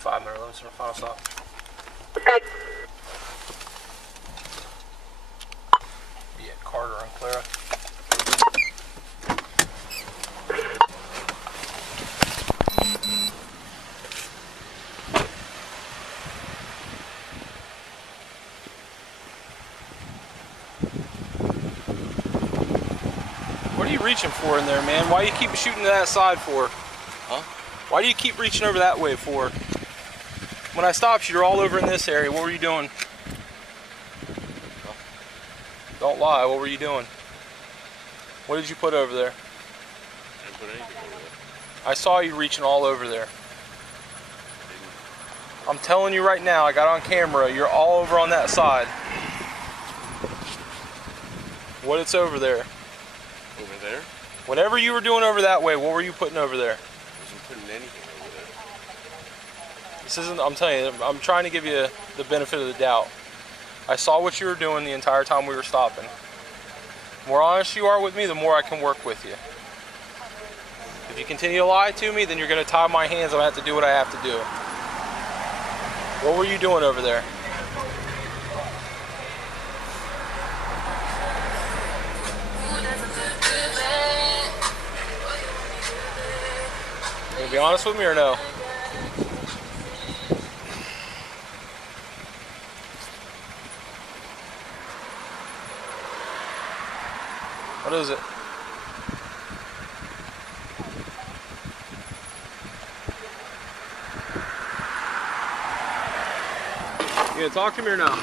5-minute limits in the final stop. Be at Carter and Clara. What are you reaching for in there, man? Why do you keep shooting to that side for? Huh? Why do you keep reaching over that way for? When I stopped you, you're all over in this area. What were you doing? Huh? Don't lie. What were you doing? What did you put over there? I didn't put anything over there. I saw you reaching all over there. I'm telling you right now, I got on camera, you're all over on that side. What it's over there? Over there? Whatever you were doing over that way, what were you putting over there? I wasn't putting anything over there. This isn't, I'm telling you, I'm trying to give you the benefit of the doubt. I saw what you were doing the entire time we were stopping. The more honest you are with me, the more I can work with you. If you continue to lie to me, then you're going to tie my hands and I have to do what I have to do. What were you doing over there? You gonna be honest with me or no? What is it? You gonna talk to me or no?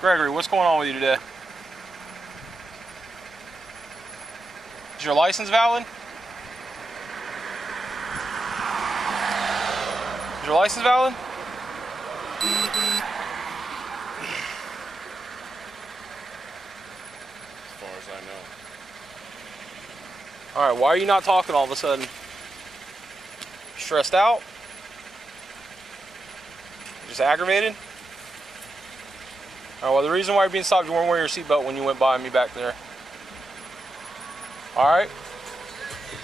Gregory, what's going on with you today? Is your license valid? Is your license valid? As far as I know. Alright, why are you not talking all of a sudden? Stressed out? Just aggravated? Alright, well the reason why you're being stopped, you weren't wearing your seatbelt when you went by me back there. Alright?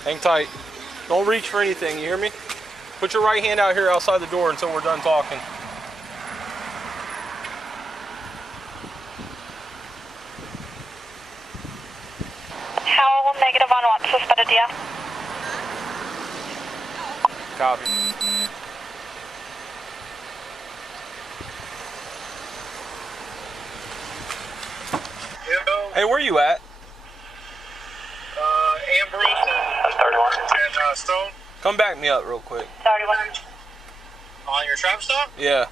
Hang tight. Don't reach for anything, you hear me? Put your right hand out here outside the door until we're done talking. How negative on what? Suspended, yeah. Copy. Yo, Hey, where you at? Ambrose and Stone Come back me up real quick. 31. on your traffic stop? Yeah.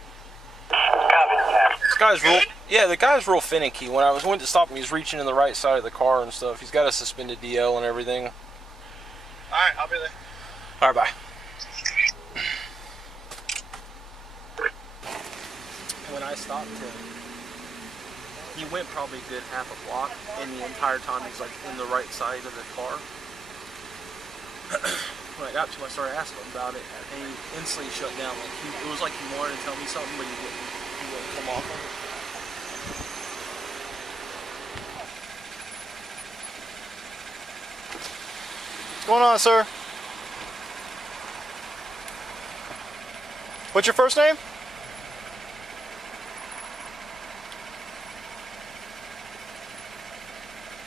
This guy's real, the guy's real finicky. When I went to stop him, he's reaching in the right side of the car and stuff. He's got a suspended DL and everything. Alright, I'll be there. Alright, bye. When I stopped him, he went probably a good half a block, and the entire time he's like in the right side of the car. When I got to him, I started asking him about it, and he instantly shut down. Like it was like he wanted to tell me something, but he wouldn't come off of it. What's going on, sir? What's your first name?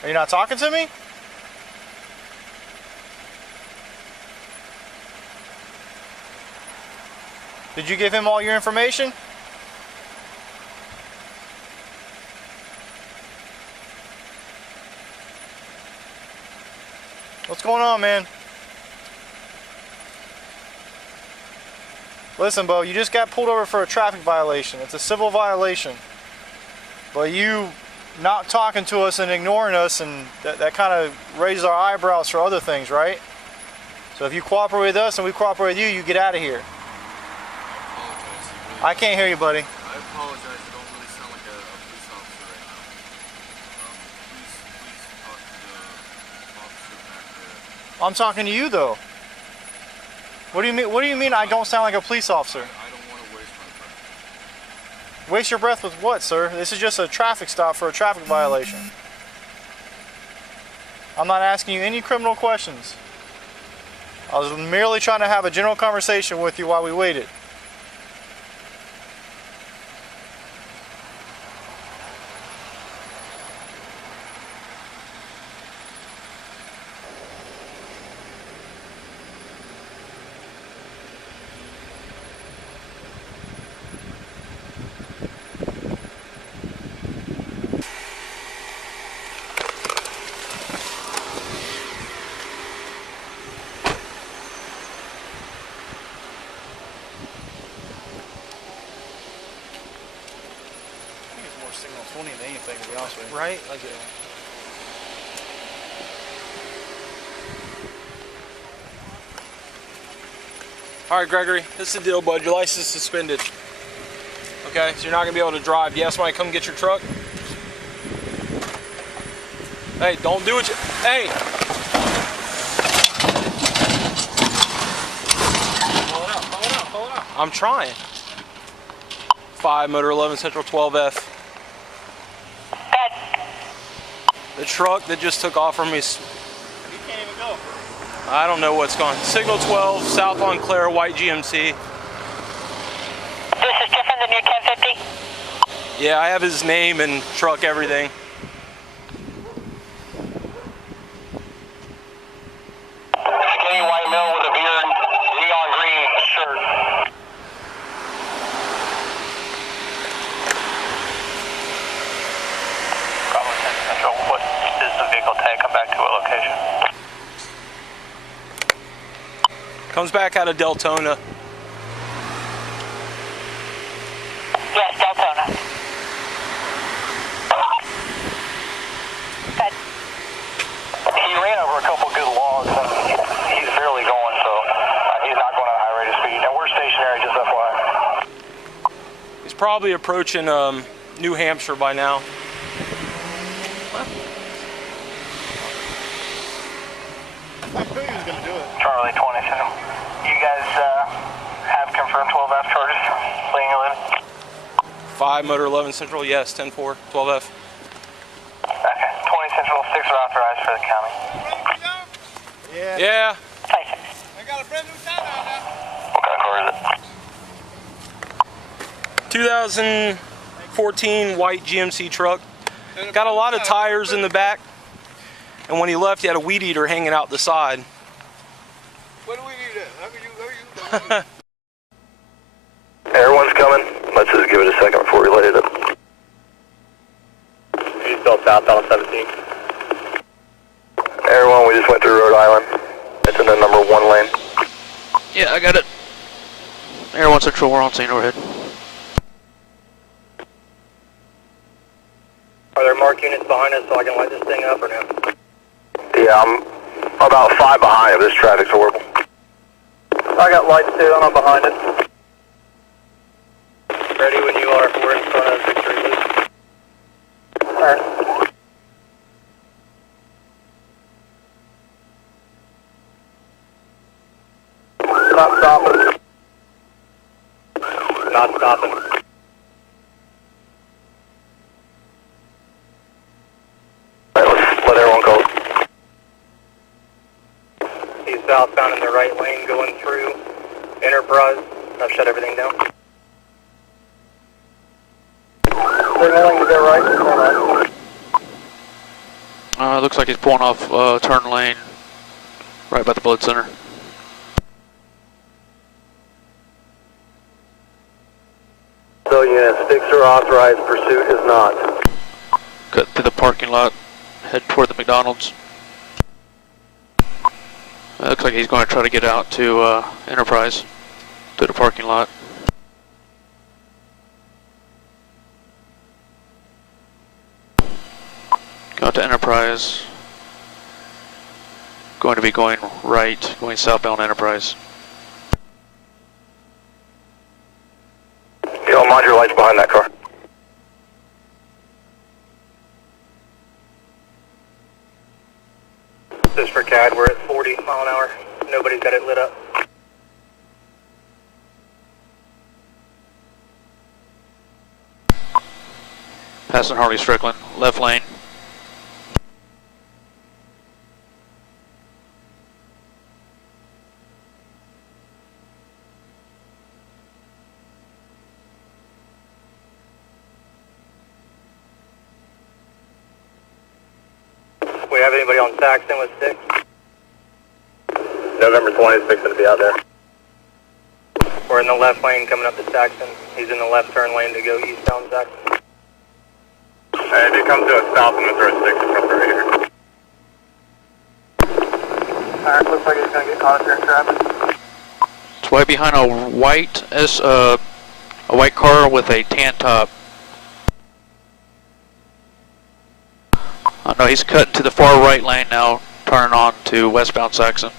Are you not talking to me? Did you give him all your information? What's going on, man? Listen, Bo, you just got pulled over for a traffic violation. It's a civil violation. But you not talking to us and ignoring us, and that kind of raises our eyebrows for other things, right? So if you cooperate with us and we cooperate with you, you get out of here. I can't hear you, buddy. I apologize. I don't really sound like a police officer right now. Please talk to the officer back there. I'm talking to you, though. What do you mean? What do you mean I don't sound like a police officer? I don't want to waste my time. Waste your breath with what, sir? This is just a traffic stop for a traffic violation. I'm not asking you any criminal questions. I was merely trying to have a general conversation with you while we waited. Signal 20 than anything, to be honest with you. Right? All right, Gregory, this is the deal, bud. Your license is suspended. Okay, so you're not gonna be able to drive. You ask somebody to come get your truck. Hey, don't do it. Hey! Pull it out. I'm trying. 5 motor 11 Central 12F. The truck that just took off from me. You can't even go. I don't know what's going on. Signal 12, South Montclair, white GMC. This is different than your 1050? Yeah, I have his name and truck, everything. Skinny white male with a beard, neon green shirt. Bravo 10 Central, what is the vehicle tag? Come back to a location. Comes back out of Deltona. Yes, Deltona. Good. He ran over a couple good logs and he's barely going, so he's not going at a high rate of speed. And we're stationary, just FYI. He's probably approaching New Hampshire by now. I knew he was going to do it. Charlie 20, so you guys have confirmed 12F charges, laying illegal? 5 motor 11 Central, yes, 10-4, 12F. Okay, 20 Central, 6 are authorized for the county. Yeah. Thanks. I got a brand new tire on now. What kind of car is it? 2014 white GMC truck. Got a lot of tires in the back. And when he left, he had a weed eater hanging out the side. What do we need at? How you? Everyone's coming. Let's just give it a second before we let it up. He's still southbound 17. Everyone, we just went through Rhode Island. It's in the number 1 lane. Yeah, I got it. Air 1 Central, we're on scene overhead. Are there marked units behind us so I can light this thing up or no? Yeah, I'm about 5 behind if this traffic's horrible. I got lights too, I'm behind it. Ready when you are, we're in front of Victory Loop. Alright. Not stopping. Not stopping. Alright, let's let everyone go. He's southbound in the right lane going through Enterprise. I've shut everything down. Signaling to their right, turn right. Looks like he's pulling off turn lane right by the blood center. So units, fixer authorized, pursuit is not. Cut through the parking lot, head toward the McDonald's. Looks like he's going to try to get out to Enterprise through the parking lot. Go out to Enterprise. Going to be going right, going southbound Enterprise. You don't mind your lights behind that car. This is for CAD, we're at 40 mile an hour. Nobody's got it lit up. Passing Harley Strickland, left lane. We have anybody on Saxon with 6? November 20 is fixing to be out there. We're in the left lane coming up to Saxon. He's in the left turn lane to go eastbound Saxon. If he comes to a stop, I'm going to throw a 6 in front of the radar. Alright, looks like he's going to get caught up here in traffic. It's right behind a white car with a tan top. Oh no, he's cutting to the far right lane now, turning on to westbound Saxon.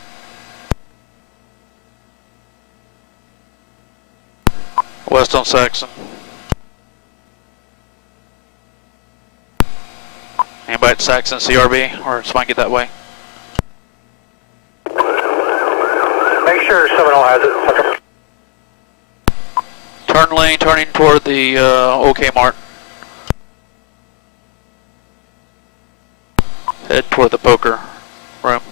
West on Saxon. Anybody at Saxon CRB, or somebody get that way? Make sure someone else has it. Turn lane, turning toward the OK Mart. Head toward the poker room.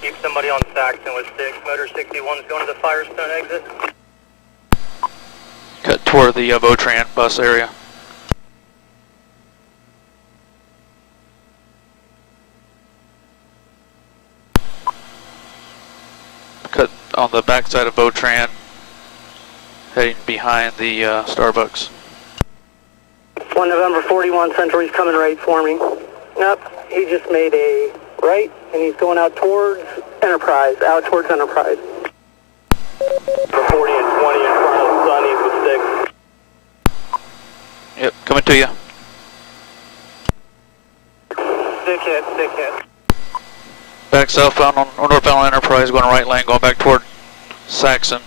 Keep somebody on Saxon with 6. Motor 61's going to the Firestone exit. Cut toward the Votran bus area. Cut on the backside of Votran, heading behind the Starbucks. 1 November 41 Central, he's coming right for me. Nope, he just made a right, and he's going out towards Enterprise, The 40 and 20 in front of Sonny's with 6. Yep, coming to you. Sick hit. Back southbound on northbound on Enterprise, going right lane, going back toward Saxon.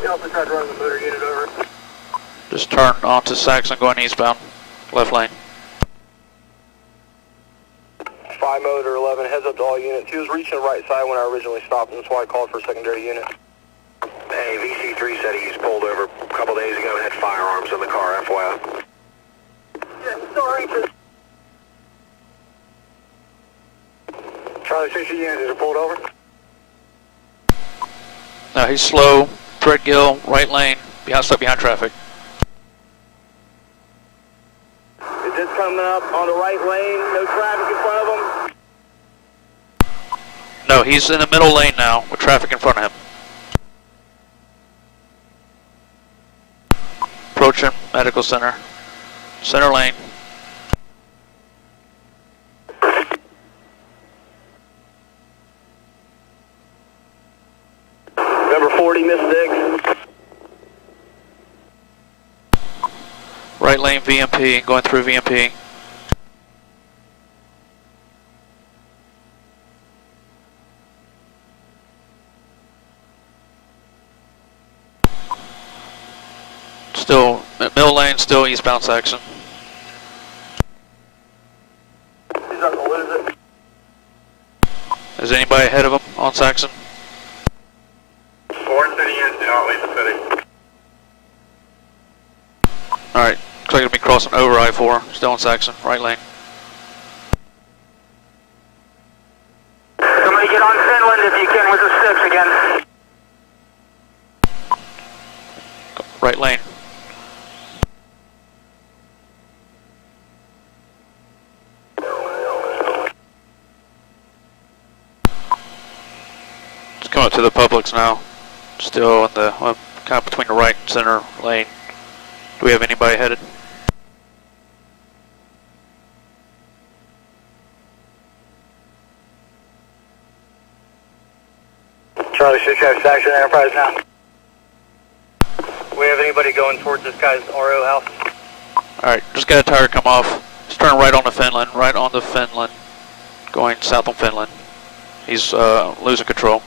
We also tried running the motor unit over. Just turn onto Saxon, going eastbound, left lane. 5 motor 11, heads up to all units. He was reaching the right side when I originally stopped him, that's why I called for a secondary unit. Hey, VC3 said he's pulled over a couple days ago and had firearms in the car, FYI. Yeah, still reaching. Charlie 60 units, is it pulled over? No, he's slow, Threadgill, right lane, stuck behind traffic. Is this coming up on the right lane? No traffic in front of him? No, he's in the middle lane now, with traffic in front of him. Approaching medical center. Center lane. Number 40, Miss 6. Right lane VMP, going through VMP. Still, middle lane, still eastbound Saxon. He's not gonna lose it. Is anybody ahead of him on Saxon? 4 city ends, do not leave the city. Alright, looks like it'll be crossing over I-4, still on Saxon, right lane. Somebody get on Finland if you can with a 6 again. Right lane. Just coming up to the Publix now. Still in the, kind of between the right and center lane. Do we have anybody headed? Charlie, should you have Saxon Enterprise now? We have anybody going towards this guy's RO house? Alright, just got a tire come off. Just turn right onto Finland, going south on Finland. He's losing control.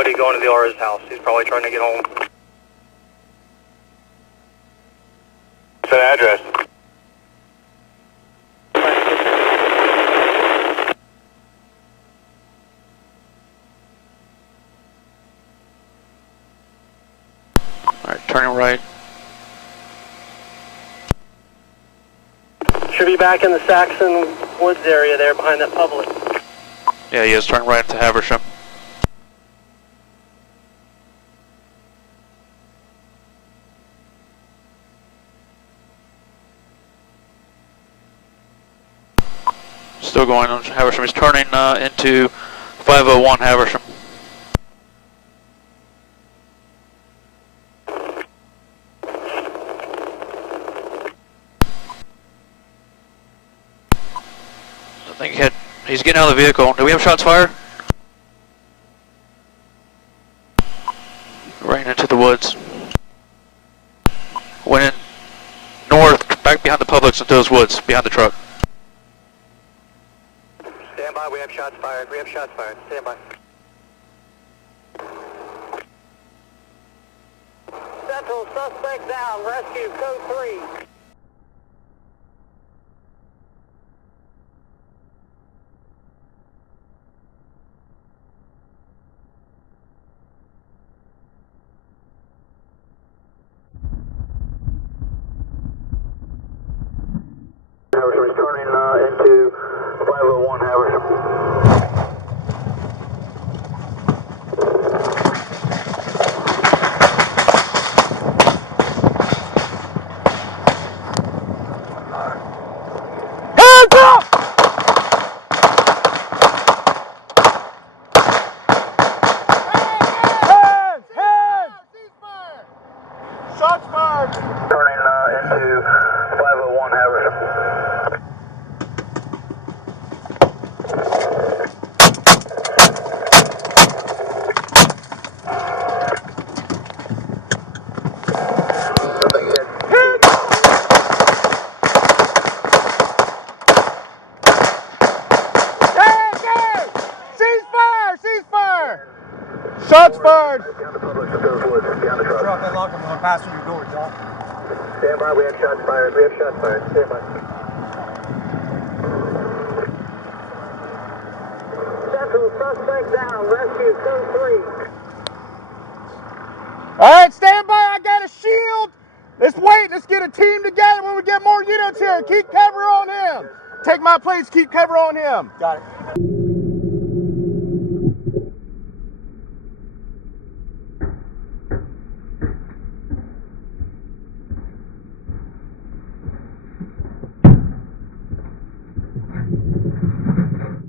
nobody going to the RS house. He's probably trying to get home. What's that address? Alright, turning right. Should be back in the Saxon Woods area there behind that public. Yeah, he is turning right into Haversham. Still going on Haversham. He's turning into 501 Haversham. I think he's getting out of the vehicle. Do we have shots fired? Right into the woods. Went in north, back behind the Publix into those woods, behind the truck. Stand by, we have shots fired. We have shots fired. Stand by. Central suspect down, rescue code 3. Haversham is turning into 501 Haversham. Hands up! Hands! Hands! Shots fired! Turning into 501 Haversham. Shots fired! Behind the Publix of those woods, behind the truck. Drop that lock, I'm going passenger door, John. Stand by, we have shots fired. We have shots fired. Stand by. Central suspect down, rescue code 3. Alright, stand by, I got a shield. Let's wait, let's get a team together when we get more units here. Keep cover on him. Take my place, keep cover on him. Got it.